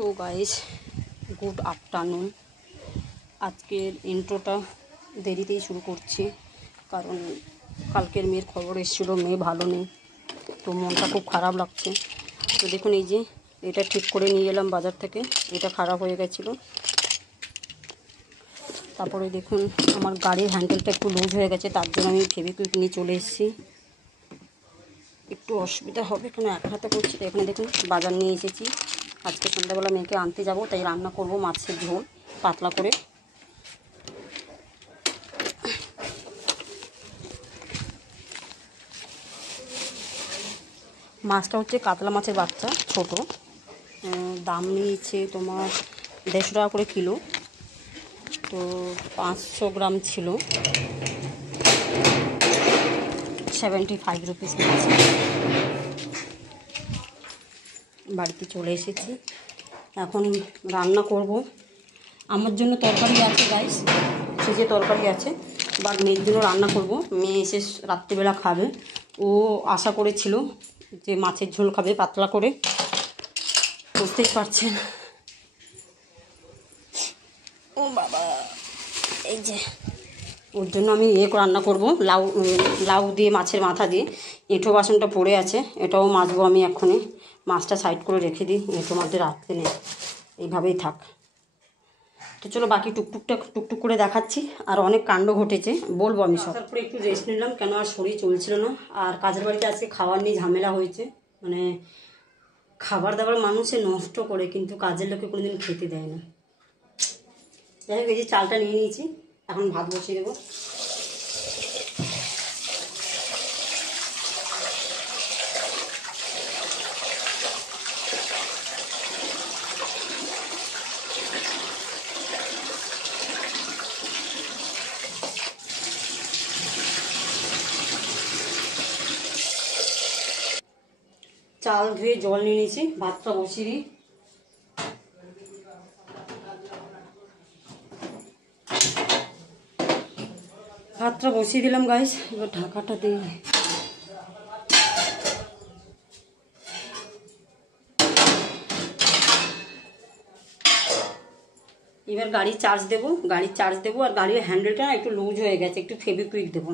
So guys, good afternoon. আজকের ইন্ট্রোটা দেরিতেই শুরু করছি, কারণ কালকের মেয়ের খবর এসেছিলো মেয়ে ভালো নেই, তো মনটা খুব খারাপ লাগছে। তো দেখুন, এই যে এটা ঠিক করে নিয়ে এলাম বাজার থেকে, এটা খারাপ হয়ে গেছিলো। তারপরে দেখুন আমার গাড়ির হ্যান্ডেলটা একটু লুজ হয়ে গেছে, তার জন্য আমি ফেভিকুইক নিয়ে চলে এসেছি। একটু অসুবিধা হবে কেন এক হাতে করছি। তো এখানে দেখুন বাজার নিয়ে এসেছি। আজকে সন্ধ্যাবেলা মেয়েকে আনতে যাব, তাই রান্না করব মাছের ঝোল পাতলা করে। মাছটা হচ্ছে কাতলা মাছের বাচ্চা, ছোট। দাম নিয়েছে তোমার 150 টাকা করে কিলো। তো 500 গ্রাম ছিল, 75 রুপিস নিয়েছে। বাড়িতে চলে এসেছি, এখন রান্না করব। আমার জন্য তরকারি আছে গাইস, ফ্রিজে তরকারি আছে, বাট মেয়ের জন্য রান্না করব। মেয়ে এসে রাত্রিবেলা খাবে, ও আশা করেছিল যে মাছের ঝোল খাবে পাতলা করে, বুঝতেই পারছেন। ও বাবা, এই যে ওর জন্য আমি রান্না করব, লাউ দিয়ে, মাছের মাথা দিয়ে। এঁঠো বাসনটা পড়ে আছে, এটাও মাজবো আমি এক্ষুনি। মাছটা সাইড করে রেখে দিই, এঁঠো মধ্যে রাখতে নেই, এইভাবেই থাক। তো চলো বাকি টুকটুক করে দেখাচ্ছি। আর অনেক কাণ্ড ঘটেছে, বলবো আমি সব। তারপরে একটু রেস্ট নিলাম, কেন আর শরীর চলছিল না। আর কাজের বাড়িতে আজকে খাবার নিয়ে ঝামেলা হয়েছে। মানে খাবার দাবার মানুষে নষ্ট করে, কিন্তু কাজের লোকে কোনোদিন খেতে দেয় না। যাই হোক, এই যে চালটা নিয়ে নিয়েছি, এখন ভাত বসিয়ে দেবো। চাল ধুয়ে জল নিয়ে নিয়েছি, ভাতটা বসিয়ে দিই। ভাতটা বসিয়ে দিলাম গাইস, এবার ঢাকাটা দিই। এবার গাড়ির চার্জ দেবো, আর গাড়ির হ্যান্ডেলটা একটু লুজ হয়ে গেছে, একটু ফেভিকুইক দেবো।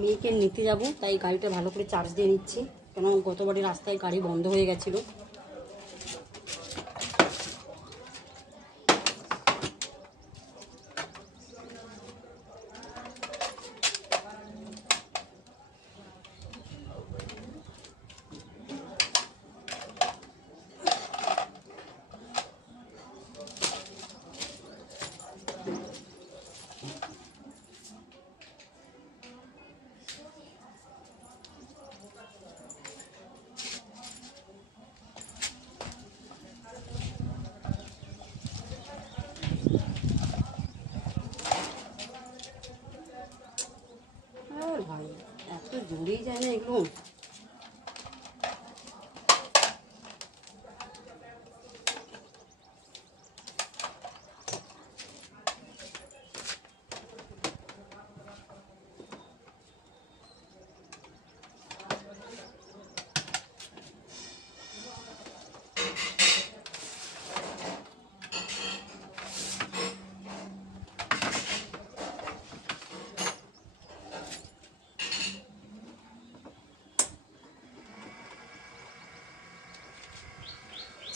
মেয়েকে নিতে যাব, তাই গাড়িটা ভালো করে চার্জ দিয়ে নিচ্ছি, কেন গতবারই রাস্তায় গাড়ি বন্ধ হয়ে গেছিলো। ভাই এত জোরেই যায় না এগুলো।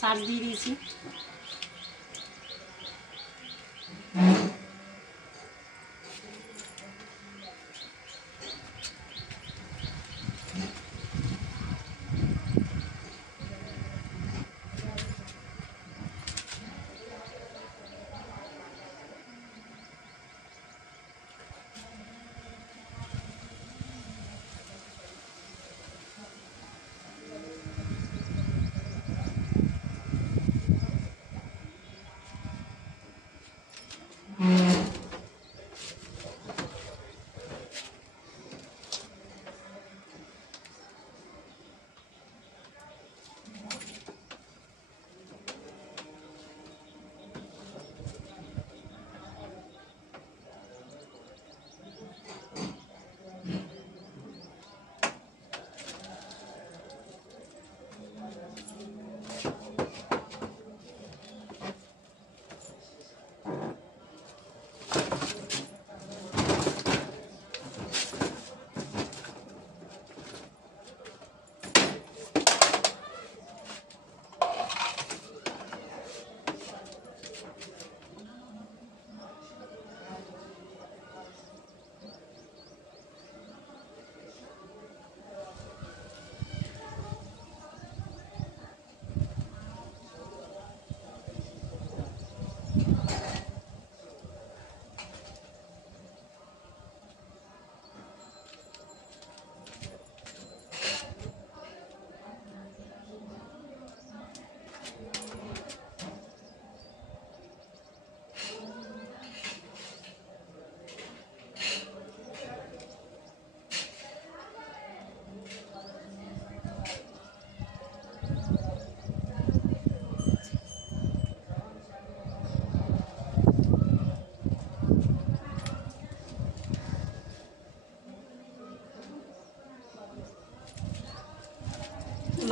চার্জ দিয়ে দিয়েছি।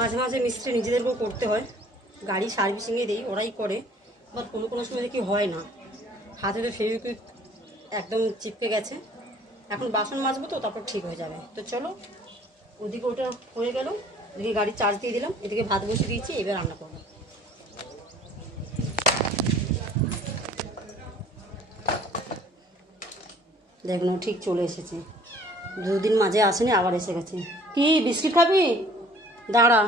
মাঝে মাঝে মিস্ত্রি নিজেদেরকেও করতে হয়, গাড়ি সার্ভিসিংয়ে দিই, ওরাই করে, বাট কোনো কোনো সময় দেখি হয় না, হাতে তো ফেভিকুইক একদম চিপকে গেছে। এখন বাসন মাজবো তো, তারপর ঠিক হয়ে যাবে। তো চলো, ওদিকে ওটা হয়ে গেল, এদিকে গাড়ি চার্জ দিয়ে দিলাম, এদিকে ভাত বসে দিয়েছি, এবার রান্না করবো। দেখুন ঠিক চলে এসেছে, দুদিন মাঝে আসেনি, আবার এসে গেছে। কি বিস্কিট খাবি? দাঁড়া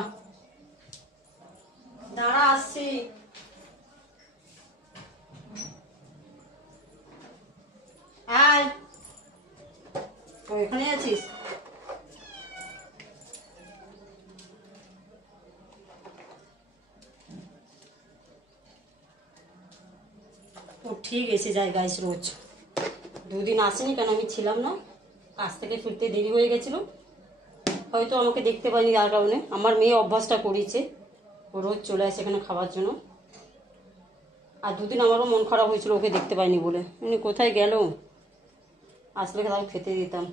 দাঁড়া, আসছি। আয়, এখানে আছিস? ও ঠিক এসে যায় গাইস রোজ, দুদিন আসেনি কেন, আমি ছিলাম না, কাজ থেকে ফিরতে দেরি হয়ে গেছিলো, হয়তো আমাকে দেখতে পাইনি, যার কারণে আমার মেয়ে অভ্যাসটা করিয়েছে, ও রোজ চলে আসে এখানে খাওয়ার জন্য। আর দুদিন আমারও মন খারাপ হয়েছিল ওকে দেখতে পাইনি বলে, উনি কোথায় গেল, আসলে তাও খেতে দিতাম।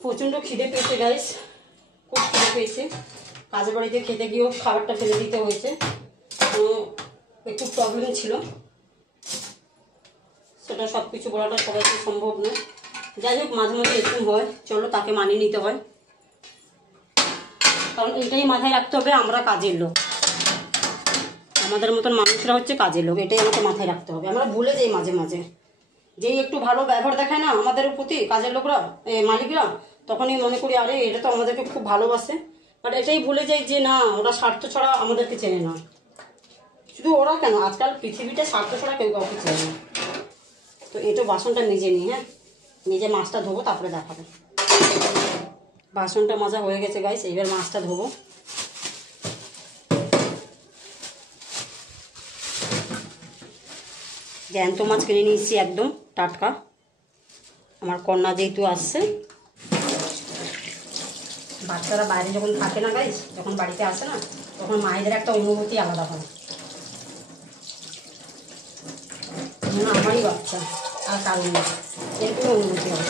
প্রচণ্ড খিদে পেয়েছে গাইস, খুব খিদে পেয়েছে, কাজের বাড়িতে খেতে গিয়েও খাবারটা ফেলে দিতে হয়েছে, একটু প্রবলেম ছিল, সেটা সব কিছু বলাটা সবাইকে সম্ভব নয়। যাই হোক, মাঝে মাঝে এরকম হয়, চলো তাকে মানিয়ে নিতে হয়, কারণ এটাই মাথায় রাখতে হবে, আমরা কাজের লোক, আমাদের মতন মানুষরা হচ্ছে কাজের লোক, এটাই আমাকে মাথায় রাখতে হবে। আমরা ভুলে যাই মাঝে মাঝে, যেই একটু ভালো ব্যবহার দেখায় না আমাদের প্রতি কাজের লোকরা, মালিকরা, তখনই মনে করি আরে এটা তো আমাদেরকে খুব ভালোবাসে, বাট এটাই ভুলে যাই যে না, ওরা স্বার্থ ছাড়া আমাদেরকে চেনে না। শুধু ওরা কেন, আজকাল পৃথিবীটা স্বার্থ ছাড়া কেউ কাউকে চেনে না। তো এটা বাসনটা নিজে নিই, হ্যাঁ নিজে মাছটা ধোবো, তারপরে দেখাবো। বাসনটা মাজা হয়ে গেছে গাইস, এইবার মাছটা ধোবো। জ্যান্ত মাছ কিনে নিয়েছি, একদম টাটকা, আমার কন্যা যেহেতু আসছে, বাচ্চারা বাইরে যখন থাকে না গাইস, যখন বাড়িতে আসে না, তখন মায়েদের একটা অনুভূতি আলাদা হয়, আমারই বাচ্চা আর কারণ নেই, এরকম অনুভূতি হয়।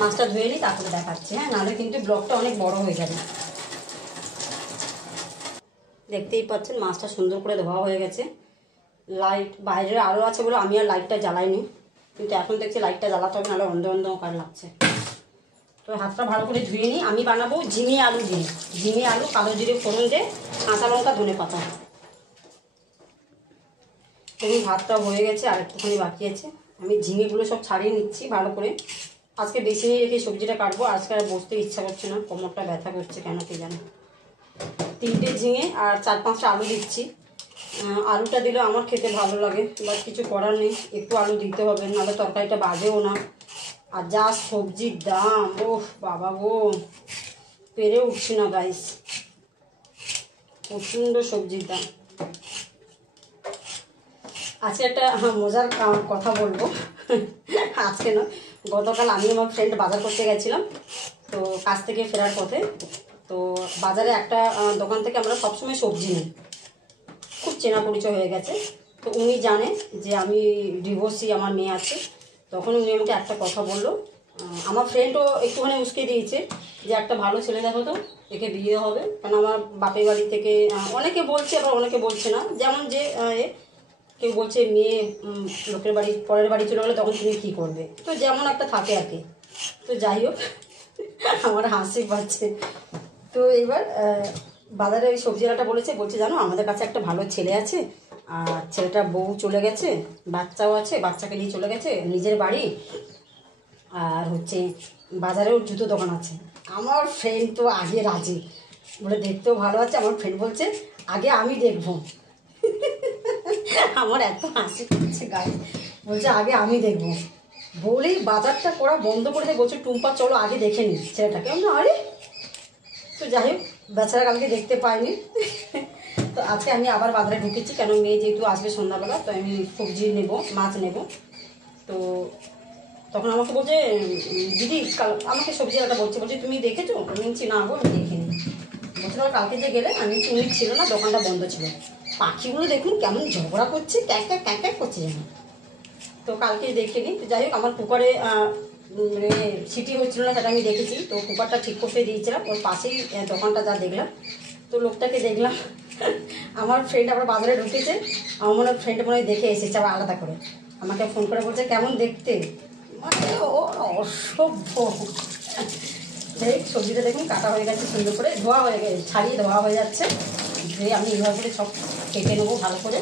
মাছটা ধুয়ে নিই, তারপরে দেখাচ্ছি, হ্যাঁ নাহলে কিন্তু ব্লগটা অনেক বড় হয়ে যাবে। দেখতেই পাচ্ছেন মাছটা সুন্দর করে ধোয়া হয়ে গেছে, লাইট বাইরের আলো আছে বলে আমি আর লাইটটা জ্বালাইনি, কিন্তু এখন দেখছি লাইটটা জ্বালাতে হবে, নাহলে অন্ধকার লাগছে। তো হাতটা ভালো করে ধুয়ে নিই, আমি বানাবো ঝিঙে আলু দিয়ে, ঝিঙে আলু কালো জিরে ফোড়ন দিয়ে, কাঁচা লঙ্কা ধনে পাতা। এবং ভাতটা হয়ে গেছে, আর একটুখানি বাকি আছে, আমি ঝিঙেগুলো সব ছাড়িয়ে নিচ্ছি ভালো করে, আজকে বেশি নিয়ে রেখে সবজিটা কাটবো, আজকে আর বসতে ইচ্ছা করছে না, কোমরটা ব্যথা করছে কেন কে জানে। 3টে ঝিঙে আর 4-5টা আলু দিচ্ছি, আলুটা দিলে আমার খেতে ভালো লাগে, বাট কিছু করার নেই, একটু আলু দিতে হবে, নাহলে তরকারিটা বাজেও না। আর যা সবজির দাম, ওহ বাবা গো, পেরে উঠছি না গাইস, প্রচণ্ড সবজির দাম। আজকে একটা মজার কথা বলবো, আজকে না, গতকাল আমি আমার ফ্রেন্ড বাজার করতে গেছিলাম, তো কাজ থেকে ফেরার পথে, তো বাজারে একটা দোকান থেকে আমরা সবসময় সবজি নিই, খুব চেনা পরিচয় হয়ে গেছে, তো উনি জানে যে আমি ডিভোর্সি, আমার মেয়ে আছে, তখন উনি আমাকে একটা কথা বললো, আমার ফ্রেন্ডও একটুখানি উস্কে দিয়েছে যে একটা ভালো ছেলে দেখো তো, একে বিয়ে হবে, কারণ আমার বাপের বাড়ি থেকে অনেকে বলছে, আবার অনেকে বলছে না, যেমন যে কেউ বলছে মেয়ে লোকের বাড়ি পরের বাড়ি চলে গেলে তখন তুমি কী করবে, তো যেমন একটা থাকে আর কি। তো যাই হোক, আমার হাসি পাচ্ছে। তো এইবার বাজারে ওই সবজিওয়ালাটা বলছে জানো আমাদের কাছে একটা ভালো ছেলে আছে, আর ছেলেটার বউ চলে গেছে, বাচ্চাও আছে, বাচ্চাকে নিয়ে চলে গেছে নিজের বাড়ি, আর হচ্ছে বাজারেও জুতো দোকান আছে। আমার ফ্রেন্ড তো আগে রাজি, বলে দেখতেও ভালো আছে, আমার ফ্রেন্ড বলছে আগে আমি দেখবো। আমার এত হাসি পাচ্ছে গায়ে, বলছে আগে আমি দেখবো, বলেই বাজারটা করা বন্ধ করে দিয়ে বলছে টুম্পা চলো আগে দেখে নি ছেলেটাকে। আমি আরে, তো যাই হোক বেচারা কালকে দেখতে পাইনি, তো আজকে আমি আবার বাজারে ঢুকেছি, কেন মেয়ে যেহেতু আসবে সন্ধ্যাবেলা, তো আমি সবজি নেব, মাছ নেব। তো তখন আমাকে বলছে দিদি, আমাকে সবজিওয়ালাটা বলছে তুমি দেখেছো? আমি বলছি না গো, আমি দেখিনি। বছর কালকে যে গেলে আমি চিংড়ি ছিল না, দোকানটা বন্ধ ছিল। পাখিগুলো দেখুন কেমন ঝগড়া করছে, ক্যাক ক্যাক ক্যাক ক্যাক করছে যেন। তো কালকে দেখে নিই। যাই হোক, আমার কুকারে মানে সিটি হচ্ছিল না, সেটা আমি দেখেছি। তো কুকারটা ঠিক করতে দিয়েছিলাম, ওর পাশেই দোকানটা যা দেখলাম। তো লোকটাকে দেখলাম, আমার ফ্রেন্ড আবার বাজারে ঢুকেছে। আমার মনে হয় ফ্রেন্ড মনে হয় দেখে এসেছে আবার আলাদা করে। আমাকে ফোন করে বলছে কেমন দেখতে, মানে ও অসভ্য। যাই হোক, সবজিটা দেখুন কাটা হয়ে গেছে, সুন্দর করে ধোয়া হয়ে গেছে, ছাড়িয়ে ধোয়া হয়ে যাচ্ছে। ধুয়ে আমি এইভাবে করে সব কেটে নেবো ভালো করে,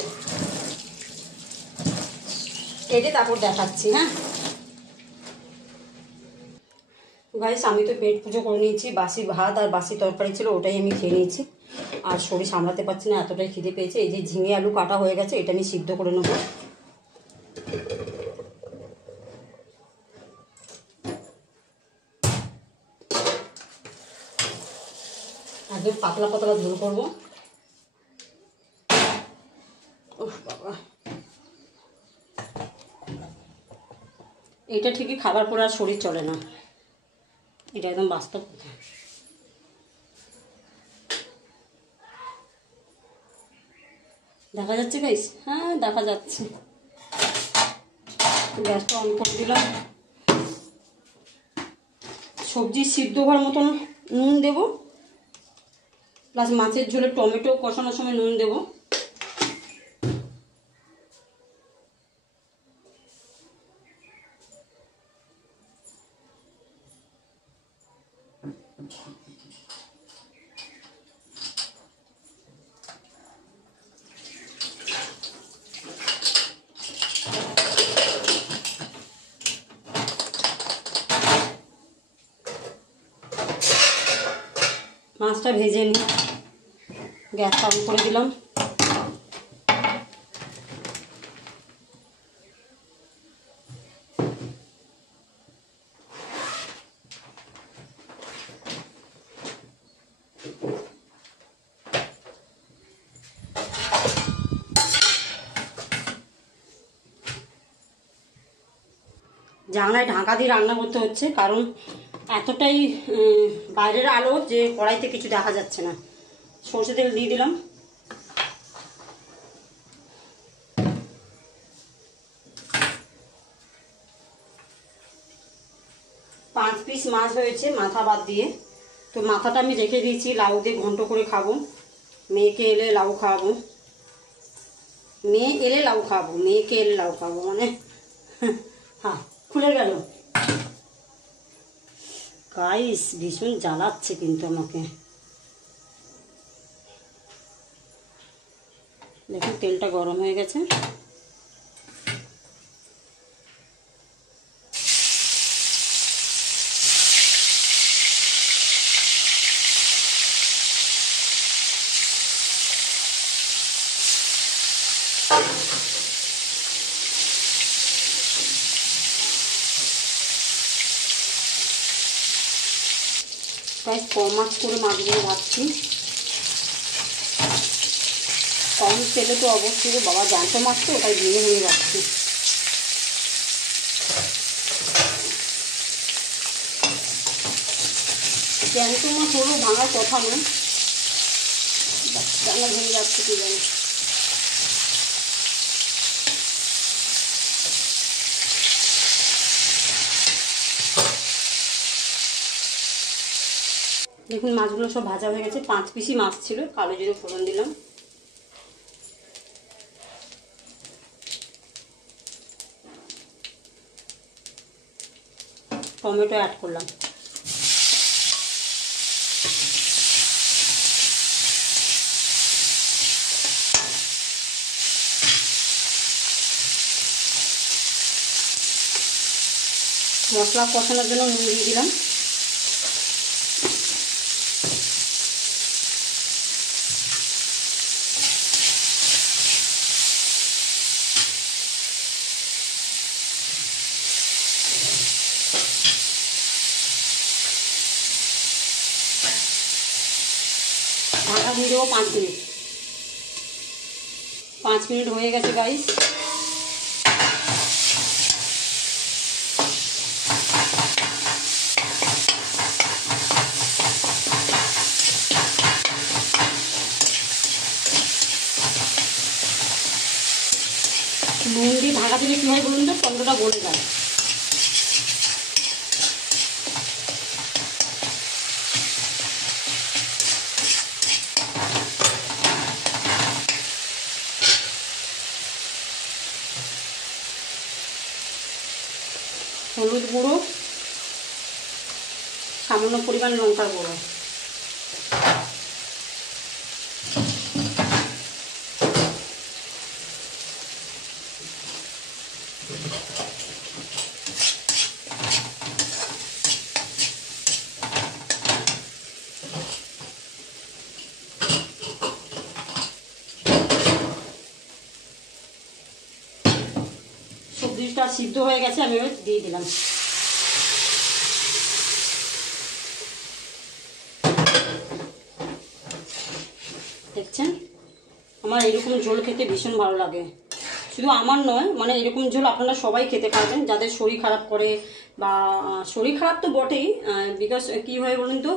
কেটে তারপর দেখাচ্ছি। হ্যাঁ গাইস, আমি তো পেট পুজো করে নিয়েছি। বাসি ভাত আর বাসি তরকারি ছিল, ওটাই আমি খেয়ে নিয়েছি। আর শরীর সামলাতে পারছি না, এতটাই খিদে পেয়েছে। এই যে ঝিঙে আলু কাটা হয়ে গেছে, এটা আমি সিদ্ধ করে নেবো। একদম পাতলা পাতলা ঝোল করবো। ওহ বাবা, এটা ঠিকই খাবার পরে আর শরীর চলে না, এটা একদম বাস্তব কথা। দেখা যাচ্ছে গাইস? হ্যাঁ দেখা যাচ্ছে। গ্যাসটা অন করে দিলাম। সবজি সিদ্ধ হওয়ার মতন নুন দেবো, প্লাস মাছের ঝোলে টমেটো কষানোর সময় নুন দেবো। মাছটা ভেজে নিই, গ্যাসটা অন করে দিলাম। জানলায় ঢাকা দিয়ে রান্না করতে হচ্ছে, কারণ এতটাই বাইরের আলো যে কড়াইতে কিছু দেখা যাচ্ছে না। সরষে তেল দিয়ে দিলাম। পাঁচ পিস মাছ হয়েছে মাথা বাদ দিয়ে। তো মাথাটা আমি রেখে দিয়েছি, লাউ দিয়ে ঘন্ট করে খাবো। মেয়েকে এলে লাউ খাওয়াবো, মেয়ে এলে লাউ খাওয়াবো, মেয়েকে এলে লাউ খাওয়াবো, মানে হ্যাঁ খুলে গেল। গাইস ভীষণ জ্বালাচ্ছে কিন্তু আমাকে। দেখুন তেলটা গরম হয়ে গেছে। প্রায় কম মাছ করে মাছগুলো ভাজছি। কম তেলে তো অবশ্যই, বাবা জ্যান্ত মাছ তো, ওটাই ভেঙে ভেঙে যাচ্ছে। জ্যান্ত মাছ হলেও ভাঙার কথা নয়, কেন ভেঙে যাচ্ছে কি জানি। দেখুন মাছগুলো সব ভাজা হয়ে গেছে। 5 পিসই মাছ ছিল। কালো জিরে ফোড়ন দিলাম, টমেটো অ্যাড করলাম, মশলা কষানোর জন্য নুন দিয়ে দিলাম। ঢাকা দিয়ে দেবো 5 মিনিট। 5 মিনিট হয়ে গেছে গাইস। নুন দিয়ে ঢাকা দিলে কী হয় বলুন তো, টমেটোটা গলে যায়। হলুদ গুঁড়ো, সামান্য পরিমাণ লঙ্কার গুঁড়ো, সবজিটা সিদ্ধ হয়ে গেছে, আমি এবার দিয়ে দিলাম। দেখছেন, আমার এরকম ঝোল খেতে ভীষণ ভালো লাগে। শুধু আমার নয়, মানে এরকম ঝোল আপনারা সবাই খেতে পারবেন যাদের শরীর খারাপ করে, বা শরীর খারাপ তো বটেই, বিকজ কী হয় বলুন তো,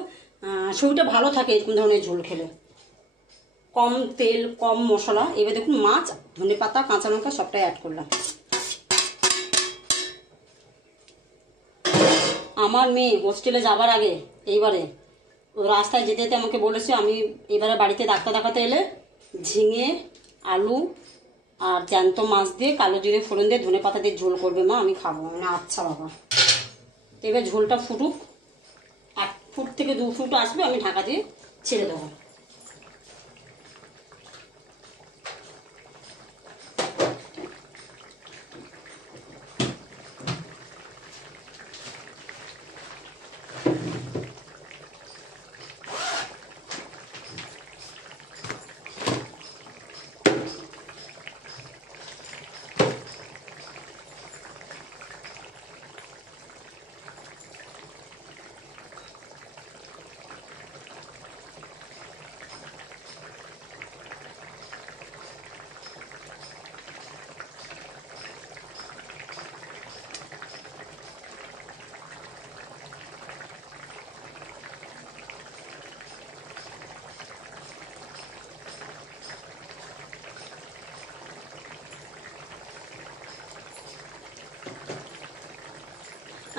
শরীরটা ভালো থাকে এরকম ধরনের ঝোল খেলে। কম তেল, কম মশলা। এবার দেখুন মাছ, ধনেপাতা, কাঁচা লঙ্কা সবটাই অ্যাড করলাম। আমার মেয়ে হোস্টেলে যাবার আগে এইবারে রাস্তায় যেতে যেতে আমাকে বলেছে, আমি এবারে বাড়িতে ডাক্তার দেখাতে এলে ঝিঙে, আলু আর জ্যান্ত মাছ দিয়ে কালো জিরে ফোড়ন দিয়ে ধনেপাতা দিয়ে ঝোল করবে মা, আমি খাবো। মানে আচ্ছা বাবা। তো এবার ঝোলটা ফুটুক, 1 ফুট থেকে 2 ফুট আসবে, আমি ঢাকা দিয়ে ছেড়ে দেবো।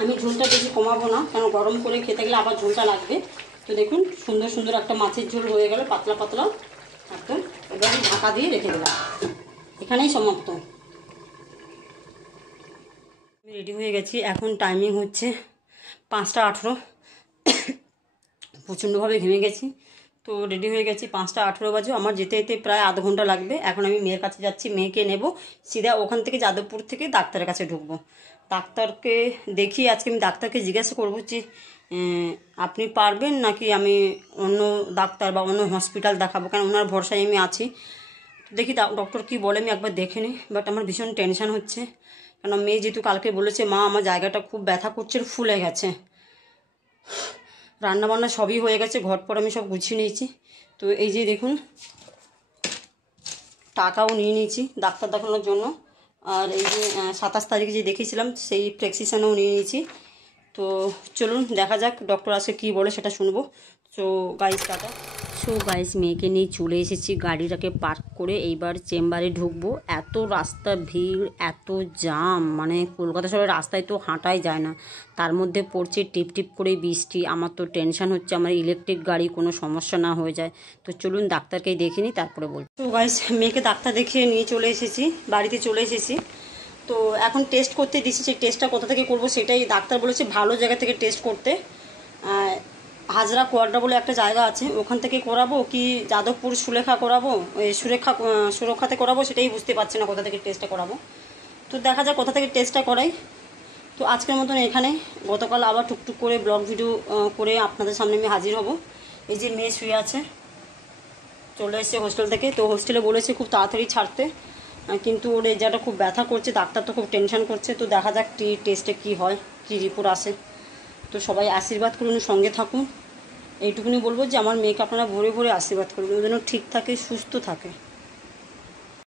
আমি ঝোলটা বেশি কমাবো না, কারণ গরম করে খেতে গেলে আবার ঝোলটা লাগবে। তো দেখুন সুন্দর সুন্দর একটা মাছের ঝোল হয়ে গেল, পাতলা পাতলা একদম। এবার আমি ঢাকা দিয়ে রেখে দিলাম, এখানেই সমাপ্ত। রেডি হয়ে গেছি। এখন টাইমিং হচ্ছে 5টা 18। প্রচণ্ডভাবে ঘেমে গেছি, তো রেডি হয়ে গেছি। 5টা 18 বাজে, আমার যেতে যেতে প্রায় আধ ঘন্টা লাগবে। এখন আমি মেয়ের কাছে যাচ্ছি, মেয়েকে নেব, সিধা ওখান থেকে যাদবপুর থেকে ডাক্তারের কাছে ঢুকবো। ডাক্তারকে দেখি আজকে আমি ডাক্তারকে জিজ্ঞাসা করবো যে আপনি পারবেন নাকি আমি অন্য ডাক্তার বা অন্য হসপিটাল দেখাবো, কারণ ওনার ভরসায় আমি আছি। দেখি ডক্টর কি বলে, আমি একবার দেখে নিই। বাট আমার ভীষণ টেনশান হচ্ছে, কেন মেয়ে যেহেতু কালকে বলেছে মা আমার জায়গাটা খুব ব্যথা করছে, ফুলে গেছে। রান্নাবান্না সবই হয়ে গেছে, ঘরপর আমি সব গুছিয়ে নিয়েছি। তো এই যে দেখুন, টাকাও নিয়ে নিয়েছি ডাক্তার দেখানোর জন্য। আর এই যে 27 তারিখে যে দেখিয়েছিলাম সেই প্রেসক্রিপশানও নিয়ে নিয়েছি। তো চলুন দেখা যাক ডক্টর আজকে কী বলে, সেটা শুনবো। So guys tata. So guys মেয়েকে নিয়ে চলে এসেছি, গাড়িটাকে পার্ক করে এইবার চেম্বারে ঢুকবো। এত রাস্তা ভিড়, এত জাম, মানে কলকাতা শহরের রাস্তায় তো হাঁটাই যায় না, তার মধ্যে পড়ছে টিপ টিপ করে বৃষ্টি। আমার তো টেনশান হচ্ছে আমার ইলেকট্রিক গাড়ি কোনো সমস্যা না হয়ে যায়। তো চলুন ডাক্তারকেই দেখে নিই, তারপরে বলছি। তো গাইস মেয়েকে ডাক্তার দেখিয়ে নিয়ে চলে এসেছি, বাড়িতে চলে এসেছি। তো এখন টেস্ট করতে দিচ্ছি, সেই টেস্টটা কোথা থেকে করবো সেটাই ডাক্তার বলেছে ভালো জায়গা থেকে টেস্ট করতে। হাজরা কোয়াড্রা বলে একটা জায়গা আছে, ওখান থেকে করাবো কি যাদবপুর সুলেখা করাবো, সুরক্ষাতে করাবো, সেটাই বুঝতে পারছি না কোথা থেকে টেস্টটা করাবো। তো দেখা যাক কোথা থেকে টেস্টটা করাই। তো আজকের মতন এখানে, গতকাল আবার টুকটুক করে ব্লগ ভিডিও করে আপনাদের সামনে আমি হাজির হব। এই যে মেয়ে শুয়ে আছে, চলে এসছে হোস্টেল থেকে। তো হোস্টেলে বলেছে খুব তাড়াতাড়ি ছাড়তে, কিন্তু ওর রেজাল্টটা খুব ব্যথা করছে, ডাক্তার তো খুব টেনশন করছে। তো দেখা যাক টেস্টে কী হয়, কী রিপোর্ট আসে। তো সবাই আশীর্বাদ করুন, সঙ্গে থাকুন। এইটুকুনি বলবো যে আমার মেয়েকে আপনারা ভরে ভরে আশীর্বাদ করবেন, যেন ঠিক থাকে, সুস্থ থাকে।